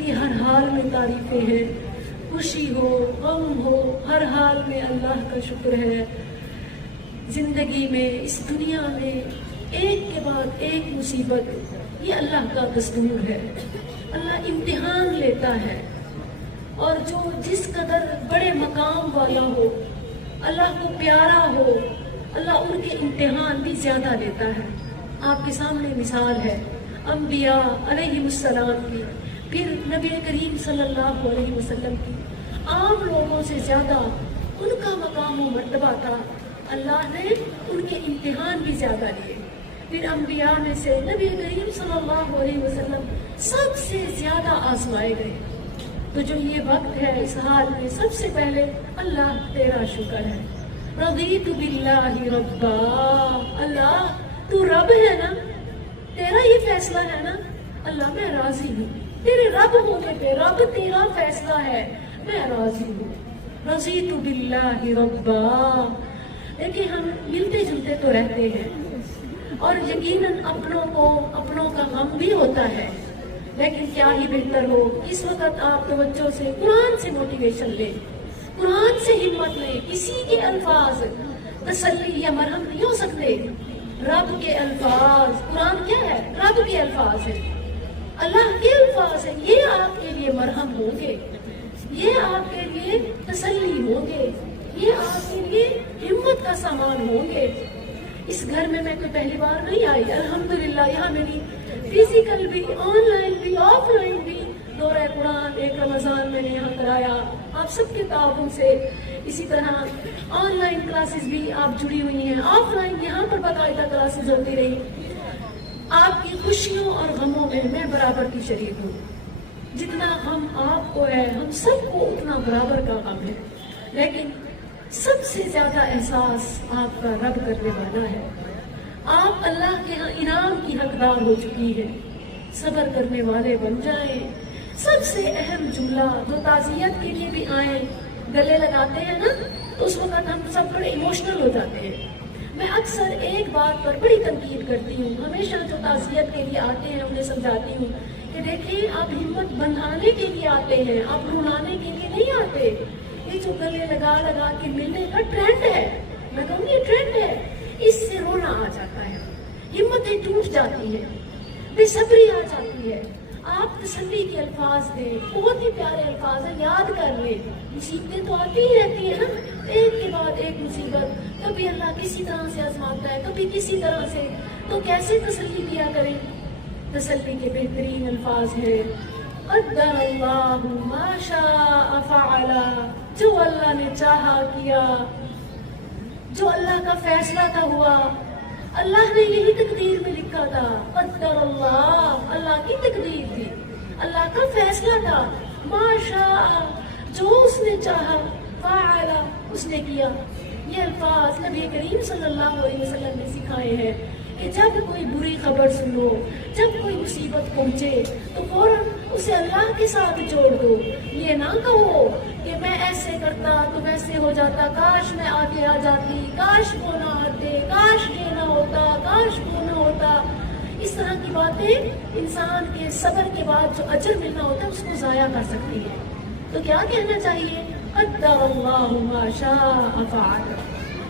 لیے ہر حال میں تعریفیں ہیں، خوشی ہو غم ہو ہر حال میں اللہ کا شکر ہے۔ زندگی میں اس دنیا میں ایک کے بعد ایک مصیبت، یہ اللہ کا دستور ہے، اللہ امتحان لیتا ہے، اور جو جس قدر بڑے مقام والا ہو، اللہ کو پیارا ہو، اللہ ان کے امتحان بھی زیادہ لیتا ہے۔ آپ کے سامنے مثال ہے انبیاء علیہ السلام کی، پھر نبی کریم صلی اللہ علیہ وسلم کی۔ عام لوگوں سے زیادہ ان کا مقام و مرتبہ تھا، اللہ نے ان کے امتحان بھی زیادہ لیے۔ پھر انبیاء میں سے نبی کریم صلی اللہ علیہ وسلم سب سے زیادہ آزمائے گئے۔ تو جو یہ وقت ہے اس حال میں سب سے پہلے اللہ تیرا شکر ہے۔ رضیت باللہ ربا، اللہ تو رب ہے نا، تیرا یہ فیصلہ ہے نا، اللہ میں راضی ہوں تیرے رب ہونے پہ، رب تیرا فیصلہ ہے، میں راضی ہوں۔ رضیت باللہ ربا۔ دیکھیں ہم ملتے جلتے تو رہتے ہیں، اور یقیناً اپنوں کا غم بھی ہوتا ہے، لیکن کیا ہی بہتر ہو اس وقت آپ توجہ سے قرآن سے موٹیویشن لیں، قرآن سے ہمت لیں۔ کسی کے الفاظ تسلی یا مرہم نہیں ہو سکتے، رب کے الفاظ۔ قرآن کیا ہے؟ رب کے الفاظ ہے، اللہ کے الفاظ ہیں، یہ آپ کے لیے مرہم ہوں گے، یہ آپ کے لیے تسلی ہوں گے، یہ آپ کے لیے ہمت کا سامان ہوں گے۔ اس گھر میں کوئی پہلی بار نہیں آئی، الحمدللہ یہاں میری فزیکل بھی، آن لائن بھی، آف لائن بھی دورہ قرآن ایک رمضان میں نے یہاں کرایا آپ سب کے تعاون سے۔ اسی طرح آن لائن کلاسز بھی آپ جڑی ہوئی ہیں، آف لائن یہاں پر باقاعدہ کلاسز ہوتی رہی۔ آپ کی خوشیوں اور غموں میں برابر کی شریک ہوں، جتنا غم آپ کو ہے ہم سب کو اتنا برابر کا غم ہے، لیکن سب سے زیادہ احساس آپ کا رب کرنے والا ہے۔ آپ اللہ کے ہاں انعام کی حقدار ہو چکی ہیں، صبر کرنے والے بن جائیں۔ سب سے اہم جملہ جو تعزیت کے لیے بھی آئیں، گلے لگاتے ہیں نا، تو اس وقت ہم سب بڑے ایموشنل ہو جاتے ہیں۔ میں اکثر ایک بات پر بڑی تنقید کرتی ہوں، ہمیشہ جو تعزیت کے لیے آتے ہیں انہیں سمجھاتی ہوں کہ دیکھیں آپ ہمت بندھانے کے لیے آتے ہیں، آپ رونانے کے لیے نہیں آتے۔ یہ جو گلے لگا کے ملنے کا ٹرینڈ ہے، میں کہوں گی یہ ٹرینڈ ہے، اس سے رونا آ جاتا ہے، ہمتیں ٹوٹ جاتی ہیں، بے صبری آ جاتی ہے۔ آپ تسلی کے الفاظ دیں، بہت ہی پیارے الفاظ ہیں، یاد کر لیں۔ مصیبتیں تو آتی ہی رہتی ہیں نا، ایک کے بعد ایک مصیبت، کبھی اللہ کسی طرح سے آزماتا ہے، کبھی کسی طرح سے، تو کیسے تسلی دیا کریں؟ تسلی کے بہترین الفاظ ہیں قدر اللہ ما شاء فعل، جو اللہ نے چاہا کیا، جو اللہ کا فیصلہ تھا ہوا، اللہ نے یہی تقدیر میں لکھا تھا۔ قدر اللہ، اللہ کی تقدیر تھی، اللہ کا فیصلہ تھا۔ ما شاء، جو اس نے چاہا، فعل، اس نے کیا۔ یہ الفاظ نبی کریم صلی اللہ علیہ وسلم نے سکھائے ہیں کہ جب کوئی بری خبر سنو، جب کوئی مصیبت پہنچے تو فوراً اسے اللہ کے ساتھ جوڑ دو۔ یہ نہ کہو کہ میں ایسے کرتا تو ویسے ہو جاتا، کاش میں آگے آ جاتی، کاش وہ نہ آتے، کاش یہ نہ ہوتا، کاش وہ نہ ہوتا۔ اس طرح کی باتیں انسان کے صبر کے بعد جو اجر ملنا ہوتا ہے اس کو ضائع کر سکتی ہے۔ تو کیا کہنا چاہیے؟ قدر اللہ ما شاء فعل،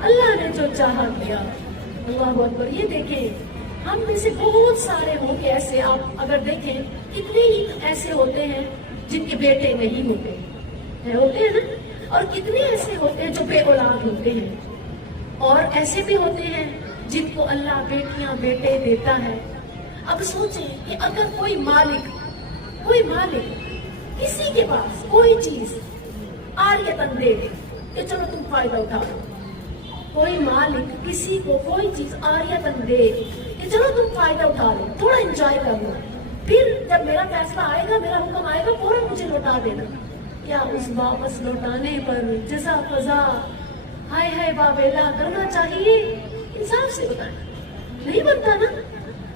اللہ نے جو چاہا کیا۔ اللہ اکبر۔ یہ دیکھیں ہم میں سے بہت سارے ہوں گے ایسے، آپ اگر دیکھیں کتنے ہی ایسے ہوتے ہیں جن کے بیٹے نہیں ہوتے ہیں نا، اور کتنے ایسے ہوتے ہیں جو بے اولاد ہوتے ہیں، اور ایسے بھی ہوتے ہیں جن کو اللہ بیٹیاں بیٹے دیتا ہے۔ اب سوچیں کہ اگر کوئی مالک کسی کے پاس کوئی چیز عاریتاً دے دے کہ چلو تم فائدہ اٹھا لو، کوئی مالک کسی کو کوئی چیز عاریتاً دے کہ چلو تم فائدہ اٹھا لو، تھوڑا انجوائے کر لو، پھر جب میرا فیصلہ آئے گا، میرا حکم آئے گا، فوراً مجھے لوٹا دینا، کیا اس واپس لوٹانے پر جزا قضا ہائے ہائے باویلا کرنا چاہیے؟ انصاف سے بتائیں، نہیں بنتا نا،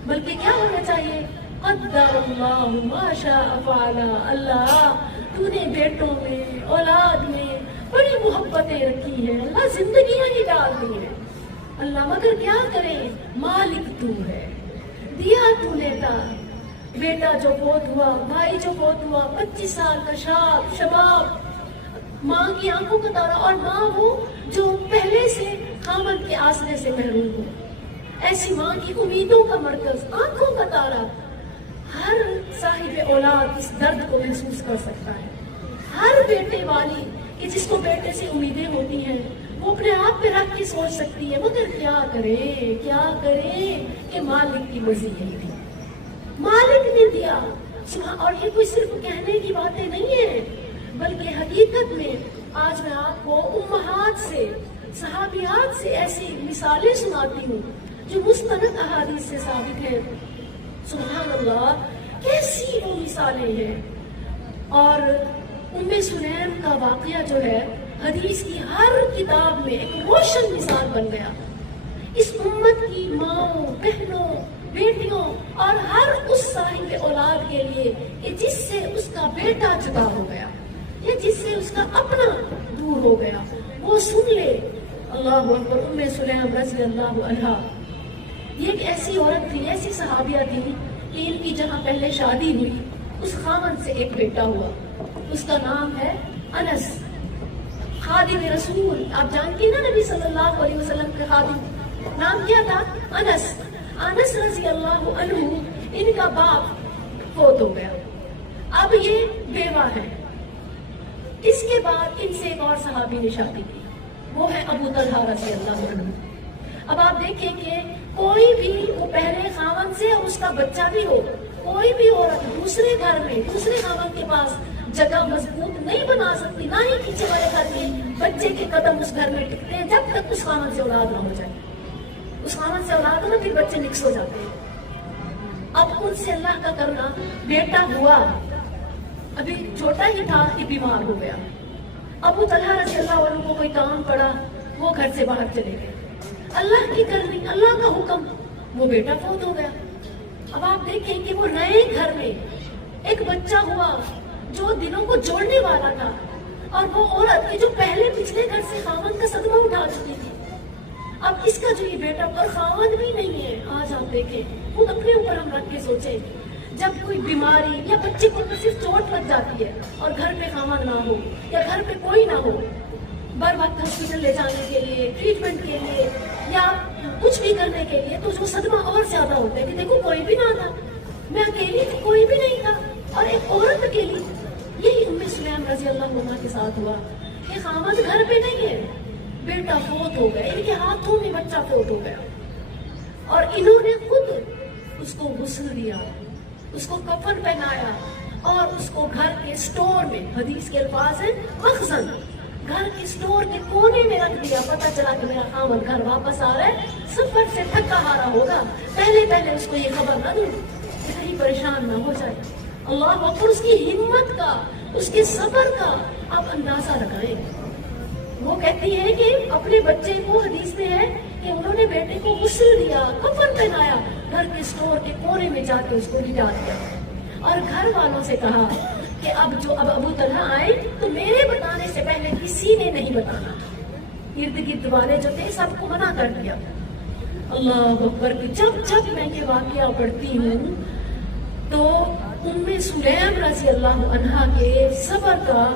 بلکہ کیا ہونا چاہیے؟ قدر اللہ ما شاء فعل، اللہ تو نے بیٹوں میں، اولاد میں بڑی محبتیں رکھی ہیں، اللہ زندگیاں ہی ڈال دی ہیں، اللہ مگر کیا کریں، مالک تو ہے، دیا تو نے تھا، بیٹا جو فوت ہوا، بھائی جو فوت ہوا، 25 سال کا شباب، ماں کی آنکھوں کا تارا، اور ماں وہ جو پہلے سے خامد کے آسرے سے محروم ہو، ایسی ماں کی امیدوں کا مرکز، آنکھوں کا تارا. ہر صاحب اولاد اس درد کو محسوس کر سکتا ہے. ہر بیٹے والی کہ جس کو بیٹے سے امیدیں ہوتی ہیں، وہ اپنے آپ پہ رکھ کے سوچ سکتی ہے مگر کیا کرے کہ مالک کی مرضی یہی تھی، مالک نے دیا. اور یہ کوئی صرف کہنے کی باتیں نہیں ہیں، بلکہ حقیقت میں آج میں آپ کو امہات سے، صحابیات سے ایسی مثالیں سناتی ہوں جو مستند احادیث سے ثابت ہیں. سبحان اللہ، کیسی وہ مثالیں ہیں. اور ام سلیم کا واقعہ جو ہے حدیث کی ہر کتاب میں ایک روشن مثال بن گیا. اس امت کی ماؤں، بہنوں، بیٹیوں اور ہر اس صاحب اولاد کے لیے کہ جس سے اس کا بیٹا جدا ہو گیا یا جس سے اس کا اپنا دور ہو گیا، وہ سن لے. اللہ اکبر. ام سلیم رضی اللہ عنہا یہ ایک ایسی عورت تھی، ایسی صحابیہ تھی کہ ان کی جہاں پہلے شادی ہوئی اس خاوند سے ایک بیٹا ہوا. اس کا نام ہے انس، خادم رسول. آپ جانتی نا نبی صلی اللہ علیہ وسلم کے خادم، نام کیا تھا؟ انس. انس رضی اللہ عنہ، ان کا باپ فوت ہو گیا، اب یہ بیوہ ہے. اس کے بعد ان سے ایک اور صحابی نے شادی کی، وہ ہے ابو طلحہ رضی اللہ عنہ. اب آپ دیکھیں کہ کوئی بھی، وہ پہلے خاوند سے اور اس کا بچہ بھی ہو، کوئی بھی عورت دوسرے گھر میں، دوسرے خاوند کے پاس جگہ مضبوط نہیں بنا سکتی، نہ ہی پیچھے والے گھر میں بچے کے قدم اس گھر میں ٹکتے ہیں جب تک اس خاوند سے اولاد نہ ہو جائے. اس خاوند سے اولاد ہو نا پھر بچے مکس ہو جاتے ہیں. اب ان سے اللہ کا کرنا، بیٹا ہوا، ابھی چھوٹا ہی تھا کہ بیمار ہو گیا. ابو طلحہ رضی اللہ عنہ کو کوئی کام پڑا، وہ گھر سے باہر چلے گئے. اللہ کی کرنی، اللہ کا حکم، وہ بیٹا فوت ہو گیا. اب آپ دیکھیں کہ وہ نئے گھر میں ایک بچہ ہوا جو دلوں کو جوڑنے والا تھا، اور وہ عورت جو پہلے پچھلے گھر سے خاوند کا صدمہ اٹھا چکی تھی. اب اس کا جو یہ بیٹا، اور خاوند بھی نہیں ہے. آج آپ دیکھیں، خود اپنے اوپر ہم رکھ کے سوچیں، جب کوئی بیماری یا بچے کو صرف چوٹ لگ جاتی ہے اور گھر پہ خاوند نہ ہو یا گھر پہ کوئی نہ ہو، بر وقت ہاسپٹل لے جانے کے لیے، ٹریٹمنٹ کے لیے یا کچھ بھی کرنے کے لیے، تو جو صدمہ اور زیادہ ہوتا ہے کہ دیکھو کوئی بھی نہ تھا، میں اکیلی تھی، کوئی بھی نہیں تھا، اور ایک عورت اکیلی. یہی ام سلیم رضی اللہ عنہ کے ساتھ ہوا کہ خاوند گھر پہ نہیں ہے، بیٹا فوت ہو گیا، ان کے ہاتھوں میں بچہ فوت ہو گیا، اور انہوں نے خود اس کو غسل دیا، اس کو کفن پہنایا، اور اس کو گھر کے سٹور میں، حدیث کے الفاظ ہیں مخزن، گھر کے سٹور کے کونے میں رکھ دیا. پتہ چلا کہ میرا خاوند گھر واپس آ رہا ہے، سفر سے تھکا ہارا ہوگا، پہلے اس کو یہ خبر نہ دوں کہ کہیں پریشان نہ ہو جائے. اللہ اکبر. اس کی ہمت کا، اس کے صبر کا آپ اندازہ لگائیں. وہ کہتی ہے کہ اپنے بچے کو، حدیث میں ہے کہ انہوں نے بیٹے کو غسل دیا، کفن پہنایا، گھر کے سٹور کے کونے میں جا کے اس کو لٹا دیا، اور گھر والوں سے کہا کہ اب ابو طلحہ آئے تو میرے بتانے سے پہلے کسی نے نہیں بتانا. ارد گرد والے جو تھے سب کو منع کر دیا. اللہ اکبر. جب میں یہ واقعہ پڑھتی ہوں تو ام سلیم رضی اللہ عنہا کے صبر کا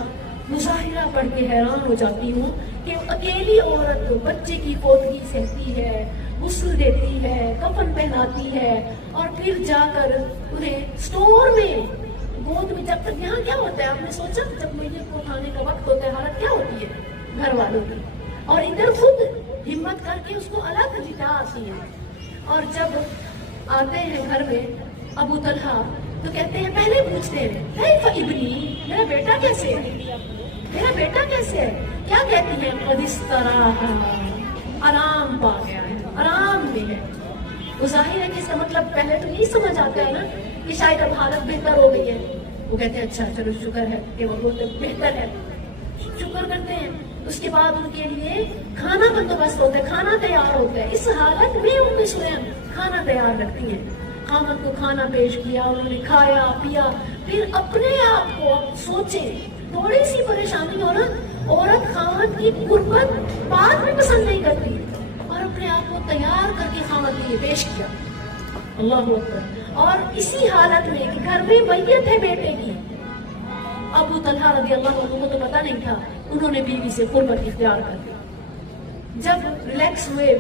مظاہرہ پڑھ کے حیران ہو جاتی ہوں کہ اکیلی عورت بچے کی فوتگی سہتی ہے، غسل دیتی ہے، کفن پہناتی ہے، اور پھر جا کر انہیں سٹور میں گود میں، جب تک یہاں کیا ہوتا ہے آپ نے سوچا، جب میت کو اٹھانے کا وقت ہوتا ہے حالت کیا ہوتی ہے گھر والوں کی، اور ادھر خود ہمت کر کے اس کو الگ لٹا آتی ہے. اور جب آتے ہیں گھر میں ابو طلحہ تو کہتے ہیں، پہلے پوچھتے ہیں کیف ابنی، میرا بیٹا کیسے ہے، میرا بیٹا کیسے ہے. کیا کہتی ہیں؟ قد استراح، آرام پا گیا ہے، آرام میں ہے. وہ ظاہر ہے کہ اس کا مطلب پہلے تو نہیں سمجھ آتا ہے نا کہ شاید اب حالت بہتر ہو گئی ہے. وہ کہتے ہیں اچھا چلو شکر ہے کہ وہ بہتر ہے، شکر کرتے ہیں. اس کے بعد ان کے لیے کھانا بندوبست ہوتا ہے، کھانا تیار ہوتا ہے. اس حالت میں ام سلیم کھانا تیار رکھتی ہیں. خاوند کو کھانا پیش کیا، انہوں نے کھایا پیا. پھر اپنے آپ کو سوچیں، تھوڑی سی پریشانی ہو نا، عورت خاوند کی قربت بعد میں پسند نہیں کرتی، اور اپنے آپ کو تیار کر کے خاوند کے لیے پیش کیا. اللہ اکبر. اور اسی حالت میں کہ گھر میں میت ہے بیٹے کی. ابو طلحہ رضی اللہ عنہ کو تو پتا نہیں تھا, انہوں نے بیوی سے قربت اختیار کر دی. جب ریلیکس ہوئے,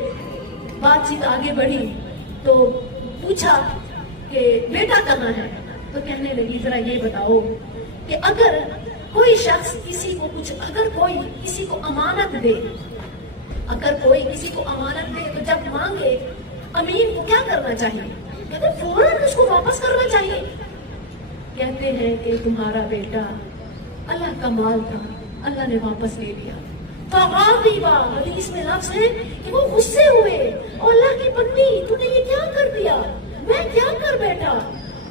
بات چیت آگے بڑھی, تو پوچھا کہ بیٹا کہاں ہے. تو کہنے لگی ذرا یہ بتاؤ کہ اگر کوئی شخص کسی کو کچھ, اگر کوئی کسی کو امانت دے, اگر کوئی کسی کو امانت دے تو جب مانگے امین کو کیا کرنا چاہیے؟ کہتے فوراً اس کو واپس کرنا چاہیے. کہتے ہیں کہ تمہارا بیٹا اللہ کا مال تھا, اللہ نے واپس لے لیا. فغاضبا, حدیث میں لفظ ہے کہ وہ غصے ہوئے, اور اللہ کی بندی تو نے یہ کیا کر دیا, میں کیا کر بیٹھا,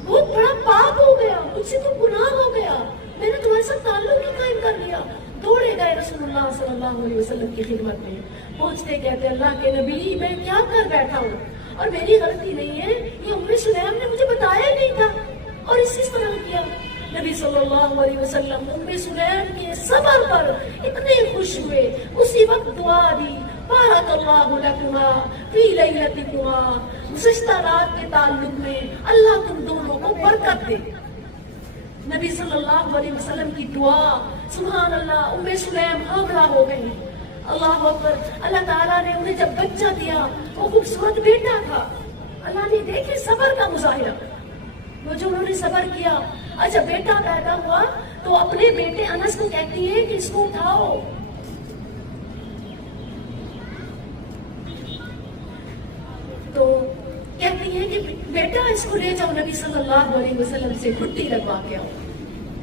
بہت بڑا پاپ ہو گیا, مجھ سے تو گناہ ہو گیا, میں نے تمہارے ساتھ تعلق ہی قائم کر لیا. دوڑے گئے رسول اللہ صلی اللہ علیہ وسلم کی خدمت میں. پہنچتے کہتے اللہ کے نبی میں کیا کر بیٹھا ہوں, اور میری غلطی نہیں ہے, یہ ام سلیم نے مجھے بتایا نہیں تھا, اور اس طرح کیا. نبی صلی اللہ علیہ وسلم ام سلیم کے صبر پر اتنے خوش ہوئے, اسی وقت دعا دی, بارک اللہ لکما فی لیلتکما, گزشتہ رات کے تعلق میں اللہ تم دونوں کو برکت دے. نبی صلی اللہ علیہ وسلم کی دعا, سبحان اللہ, ام سلیم حاملہ ہو گئی. اللہ اکبر. اللہ تعالیٰ نے انہیں جب بچہ دیا, وہ خوبصورت بیٹا تھا. اللہ نے دیکھے صبر کا مظاہرہ, وہ جو انہوں نے صبر کیا. اچھا بیٹا پیدا ہوا تو اپنے بیٹے انس کو کہتی ہے کہ اس کو اٹھاؤ. تو کہتی ہے کہ بیٹا اس کو لے جاؤ نبی صلی اللہ علیہ وسلم سے گھٹی لگوا کے آؤ.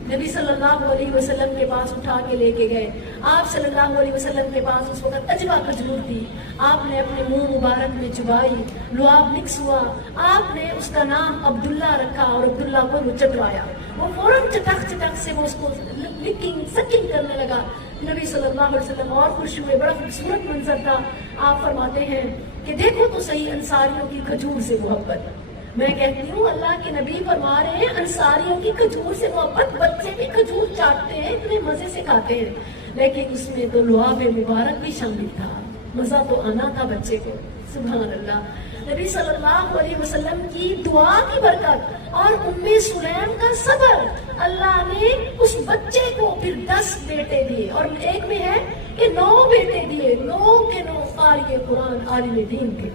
نبی صلی اللہ علیہ وسلم کے پاس اٹھا کے لے کے گئے. آپ صلی اللہ علیہ وسلم کے پاس اس وقت اجوا کھجور تھی. آپ نے اپنے منہ مبارک میں چبائی, لعاب مکس ہوا. آپ نے اس کا نام عبداللہ رکھا اور عبداللہ کو وہ چٹوایا. وہ فوراً چٹک چٹک سے وہ اس کو لکنگ سکنگ کرنے لگا. نبی صلی اللہ علیہ وسلم اور خوش ہوئے. بڑا خوبصورت منظر تھا. آپ فرماتے ہیں کہ دیکھو تو صحیح انصاریوں کی کھجور سے محبت. میں کہتی ہوں اللہ کے نبی فرما رہے ہیں انصاریوں کی کھجور سے محبت. بچے بھی کھجور چاٹتے ہیں, اتنے مزے سے کھاتے ہیں, لیکن اس میں تو لعاب مبارک بھی شامل تھا. مزہ تو آنا تھا بچے کو. سبحان اللہ. نبی صلی اللہ علیہ وسلم کی دعا کی برکت اور ام سلیم کا صبر, اللہ نے اس بچے کو پھر 10 بیٹے دیے, اور ایک میں ہے کہ 9 بیٹے دیے. 9 کے 9 قاری قرآن, عالم دین کے.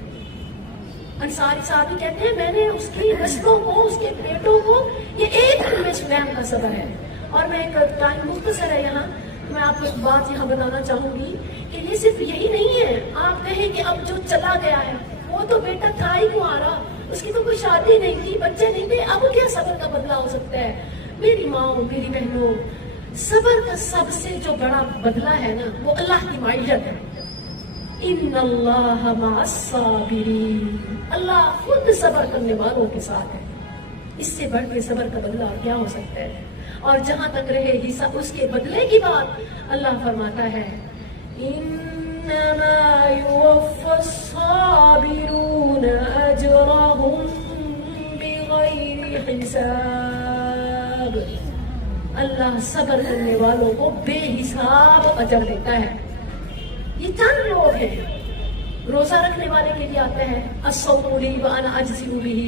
انصاری صحابی کہتے ہیں میں نے اس کی نسلوں کو, اس کے بیٹوں کو, یہ ایک ام سلیم کا صبر ہے. اور میں ایک ٹائم مختصر ہے یہاں, میں آپ کو ایک بات یہاں بتانا چاہوں گی کہ یہ صرف یہی نہیں ہے. آپ کہیں کہ اب جو چلا گیا ہے وہ تو بیٹا تھا ہی کمارا, اس کی تو کوئی شادی نہیں تھی, بچے نہیں تھے, اب کیا صبر کا بدلہ ہو سکتا ہے. میری ماں, میری بہنوں, صبر کا سب سے جو بڑا بدلہ ہے نا وہ اللہ کی معیت ہے. ان اللہ مع الصابرین, اللہ خود صبر کرنے والوں کے ساتھ ہے. اس سے بڑھ کے صبر کا بدلہ کیا ہو سکتا ہے. اور جہاں تک رہے حصہ اس کے بدلے کی بات, اللہ فرماتا ہے انما یوفی الصابرون اجرهم بغیر حساب. اللہ صبر کرنے والوں کو بے حساب اجر دیتا ہے. یہ چند لوگ ہیں. روزہ رکھنے والے کے لیے آتا ہے الصوم لی وانا اجزی بہ,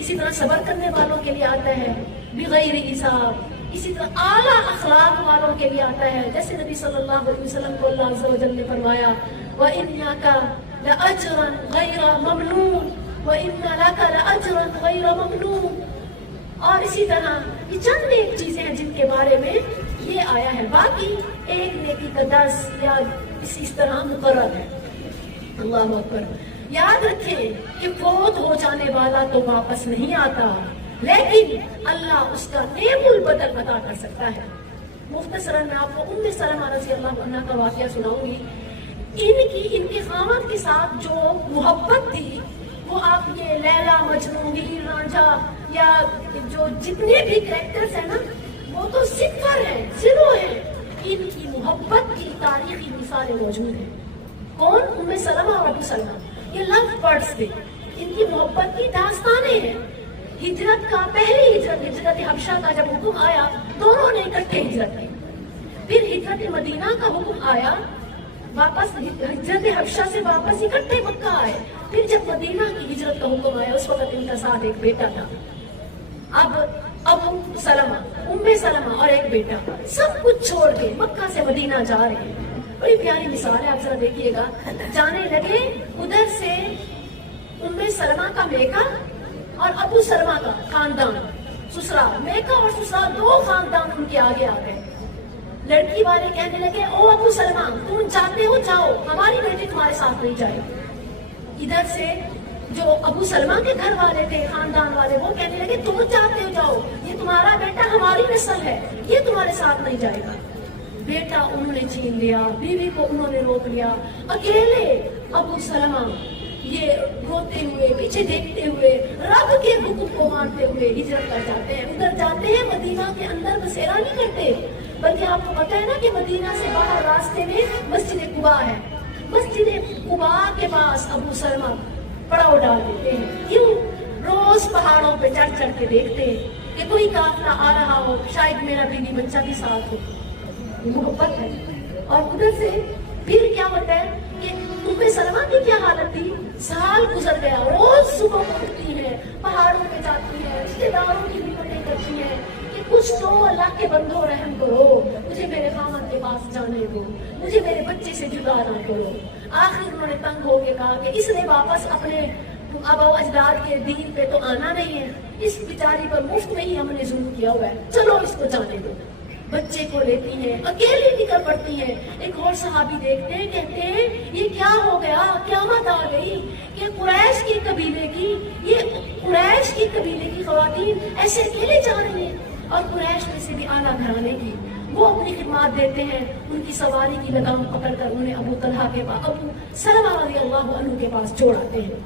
اسی طرح صبر کرنے والوں کے لیے آتا ہے بغیر حساب, اسی طرح اعلیٰ اخلاق والوں کے لیے آتا ہے جیسے نبی صلی اللہ علیہ وسلم کو اللہ عز و جل نے فرمایا وَإِنَّكَ لَأَجْرًا غَيْرَ مَمْنُونٍ وَإِنَّ لَكَ لَأَجْرًا غَيْرَ مَمْنُونٍ. اور اسی طرح یہ چند ایک چیزیں ہیں جن کے بارے میں یہ آیا ہے, باقی ایک نیکی کا 10 یا اس طرح مقرر ہے. اللہ اکبر. یاد رکھیں کہ فوت ہو جانے والا تو واپس نہیں آتا, لیکن اللہ اس کا نعم البدل عطا کر سکتا ہے. مختصراً میں آپ کو ام سلمہ رضی اللہ عنہا کا واقعہ سناؤں گی. ان کے خامد کے ساتھ جو محبت تھی وہ آپ یہ لیلا, مجنون, ہیر رانجھا یا جو جتنے بھی کریکٹرز ہیں نا وہ تو صفر ہیں, زیرو ہیں. ان کی محبت کی تاریخی مثالیں موجود ہیں. کون؟ ام سلمہ اور ابو سلمہ. یہ لو برڈز تھے. ان کی محبت کی داستانیں ہیں. ہجرت کا پہلی ہجرت حبشہ کا جب حکم آیا دونوں نے اکٹھے ہجرت کی. پھر ہجرت مدینہ کا حکم آیا, واپس ہجرت حبشہ سے واپس اکٹھے مکہ آئے. پھر جب مدینہ کی ہجرت کا حکم آیا اس وقت ان کا ساتھ ایک بیٹا تھا. اب ابو سلمہ، ام سلمہ اور ایک بیٹا سب کچھ چھوڑ کے مکہ سے مدینہ جا رہے ہیں. بڑی پیاری مثال ہے، آپ ذرا دیکھیے گا. جانے لگے ادھر سے ام سلمہ کا میکا اور ابو سلمہ کا خاندان سسرال، میکا اور سسرال دو خاندان ان کے آگے آ گئے. لڑکی والے کہنے لگے او ابو سلمہ تم جاتے ہو جاؤ، ہماری بیٹی تمہارے ساتھ نہیں جائے. ادھر سے جو ابو سلمہ کے گھر والے تھے خاندان والے وہ کہنے لگے تم جاتے ہو جاؤ، یہ تمہارا بیٹا ہماری نسل ہے، یہ تمہارے ساتھ نہیں جائے گا. بیٹا انہوں نے چھین لیا، بیوی کو انہوں نے روک لیا. اکیلے ابو سلمہ یہ روتے ہوئے پیچھے دیکھتے ہوئے رب کے حکم کو مانتے ہوئے ہجرت کر جاتے ہیں. ادھر جاتے ہیں مدینہ کے اندر بسیرا نہیں کرتے، بلکہ آپ کو پتا ہے نا کہ مدینہ سے باہر راستے میں مسجد قباء ہے. مسجد قباء کے پاس ابو سلمہ پڑاؤ ڈال دیتے ہیں. کیوں؟ روز پہاڑوں پہ چڑھ چڑھ کے دیکھتے ہیں کہ کوئی قافلہ آ رہا ہو، شاید میرا بیوی بچہ بھی ساتھ ہو. محبت ہے. اور ادھر سے پھر کیا ہوتا ہے کہ ام سلمہ کی کیا حالت تھی؟ سال گزر گیا، روز صبح اٹھتی ہے، پہاڑوں پہ جاتی ہے، رشتے داروں کی مدد کرتی ہے کہ کچھ تو اللہ کے بندو رحم کرو، مجھے میرے خامد کے پاس جانے دو، مجھے میرے بچے سے جدا نہ کرو. آخر انہوں نے تنگ ہو کے کہا کہ اس نے واپس اپنے آبا و اجداد کے دین پہ تو آنا نہیں ہے، اس بیچاری پر مفت میں ہی ہم نے ظلم کیا ہوا ہے، چلو اس کو جانے دو. بچے کو لیتی ہیں، اکیلی نکل پڑتی ہیں. ایک اور صحابی دیکھتے ہیں، کہتے ہیں یہ کیا ہو گیا، قیامت آ گئی کہ قریش کی قبیلے کی خواتین ایسے اکیلے جا رہی ہیں، اور قریش میں سے بھی اعلیٰ گھرانے کی. وہ اپنی خدمات دیتے ہیں، ان کی سواری کی لگام پکڑ کر انہیں ابو طلحہ کے پاس، ابو سلمہ رضی اللہ عنہ کے پاس چھوڑ آتے ہیں.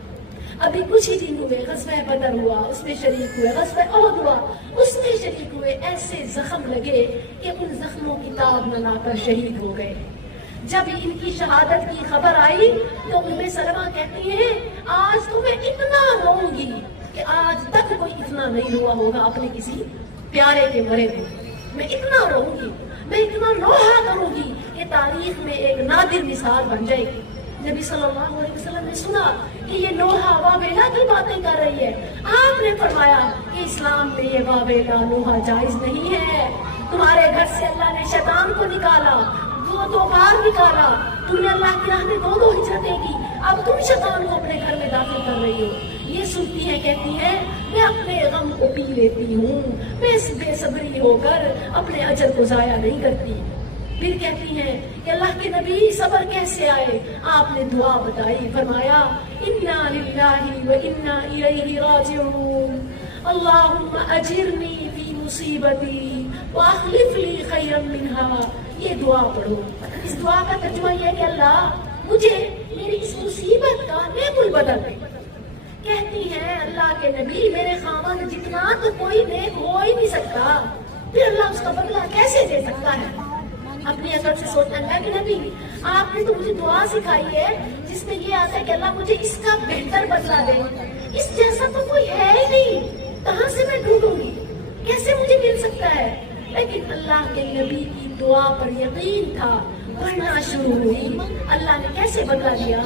ابھی کچھ ہی دن ہوئے، غزوہ بدر ہوا، اس میں شریک ہوئے، غزوہ احد ہوا، اس میں شریک ہوئے. ایسے زخم لگے کہ ان زخموں کی تاب نہ لا کر شہید ہو گئے. جب ان کی شہادت کی خبر آئی تو ام سلمہ کہتی ہیں آج تو میں اتنا روؤں گی کہ آج تک کوئی اتنا نہیں ہوا ہوگا اپنے کسی پیارے کے مرے میں. میں اتنا روؤں گی، میں اتنا نوحہ کروں گی کہ تاریخ میں ایک نادر مثال بن جائے گی. نبی صلی اللہ علیہ وسلم نے سنا کہ یہ نوحہ واویلا کی باتیں کر رہی ہے. آپ نے فرمایا کہ اسلام میں یہ واویلا نوحہ جائز نہیں ہے. تمہارے گھر سے اللہ نے شیطان کو نکالا، دو بار نکالا، تم نے اللہ کی راہ میں دو ہجرتیں کی، اب تم شیطان کو اپنے گھر میں داخل کر رہی ہو. یہ سنتی ہے، کہتی ہے میں اپنے غم کو پی لیتی ہوں، میں اس بے صبری ہو کر اپنے اجر کو ضائع نہیں کرتی. پھر کہتی ہیں کہ اللہ کے نبی صبر کیسے آئے؟ آپ نے دعا بتائی، فرمایا انا للہ و انا الیہ راجعون، اللہم اجرنی فی مصیبتی واخلف لی خیرا منہا. یہ دعا پڑھو. اس دعا کا ترجمہ یہ ہے کہ اللہ مجھے میری اس مصیبت کا نیک البدل دے. کہتی ہے اللہ کے نبی میرے خاوند جتنا تو کوئی نیک ہو ہی نہیں سکتا، پھر اللہ اس کا بدلہ کیسے دے سکتا ہے؟ اپنی عقل سے سوچنا ہے کہ نبی آپ نے تو مجھے دعا سکھائی ہے جس میں یہ آتا ہے کہ اللہ مجھے اس کا بہتر بدلہ دے، اس جیسا تو کوئی ہے ہی نہیں، کہاں سے میں ڈھونڈوں گی، کیسے مجھے مل سکتا ہے؟ لیکن اللہ کے نبی کی دعا پر یقین تھا، پڑھنا شروع ہوئی. اللہ نے کیسے بدلہ دیا؟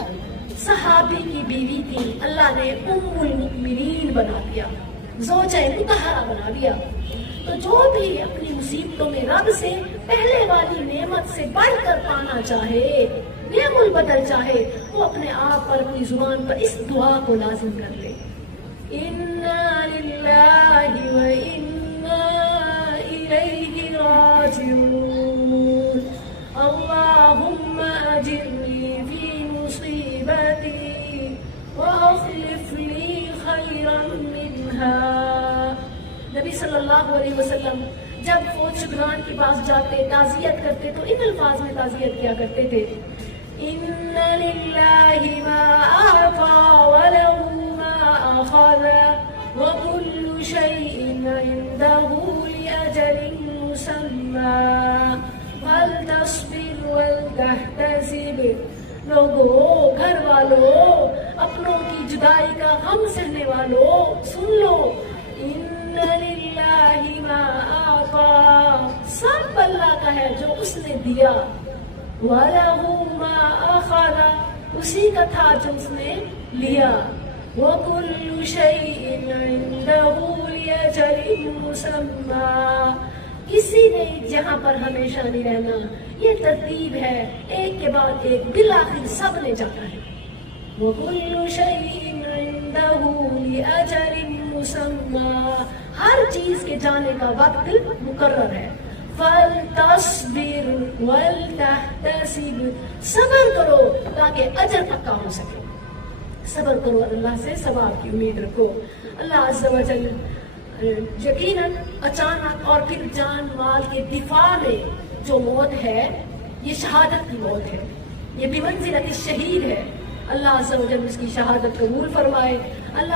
صحابی کی بیوی تھی، اللہ نے ام المؤمنین بنا دیا، زوجہ مطہرہ بنا دیا. تو جو بھی اپنی مصیبتوں میں رب سے پہلے والی نعمت سے بڑھ کر پانا چاہے، نعم البدل چاہے، وہ اپنے آپ پر اپنی زبان پر اس دعا کو لازم کر لے. انا للہ و انا الیہ راجعون، اللہم اجرنی فی مصیبتی واخلف لی خیرا منہا. نبی صلی اللہ علیہ وسلم جب فوج شدگان کے پاس جاتے، تعزیت کرتے تو ان الفاظ میں تعزیت کیا کرتے تھے، ان للہ ما اعطى وله ما اخذ وكل شيء عنده لأجل مسمى ولتصبر ولتحتسب. لوگوں، گھر والوں، اپنوں کی جدائی کا غم سہنے والوں، سن لو، ان للہ ما اعطى، سب اللہ کا ہے جو اس نے دیا، وَلَهُ مَا أَخَذَ، اسی کا تھا جو اس نے لیا وَكُلُّ شَيْءٍ عِنْدَهُ لِأَجَلٍ مُّسَمًّى. کسی نے جہاں پر ہمیشہ نہیں رہنا، یہ ترتیب ہے، ایک کے بعد ایک، بالآخر سب نے جانا ہے. وَكُلُّ شَيْءٍ عِنْدَهُ لِأَجَلٍ مُّسَمًّى. ہر چیز کے جانے کا وقت مقرر ہے. فَلْتَصْبِرْ وَلْتَحْتَسِبْ. صبر کرو تاکہ اجر پکا ہو سکے. صبر کرو، اللہ سے ثواب کی امید رکھو. اللہ عز و جل یقیناً اچانک اور پھر جان مال کے دفاع میں جو موت ہے یہ شہادت کی موت ہے، یہ بمنزلت الشہید ہے. اللہ عز و جل اس کی شہادت قبول فرمائے. اللہ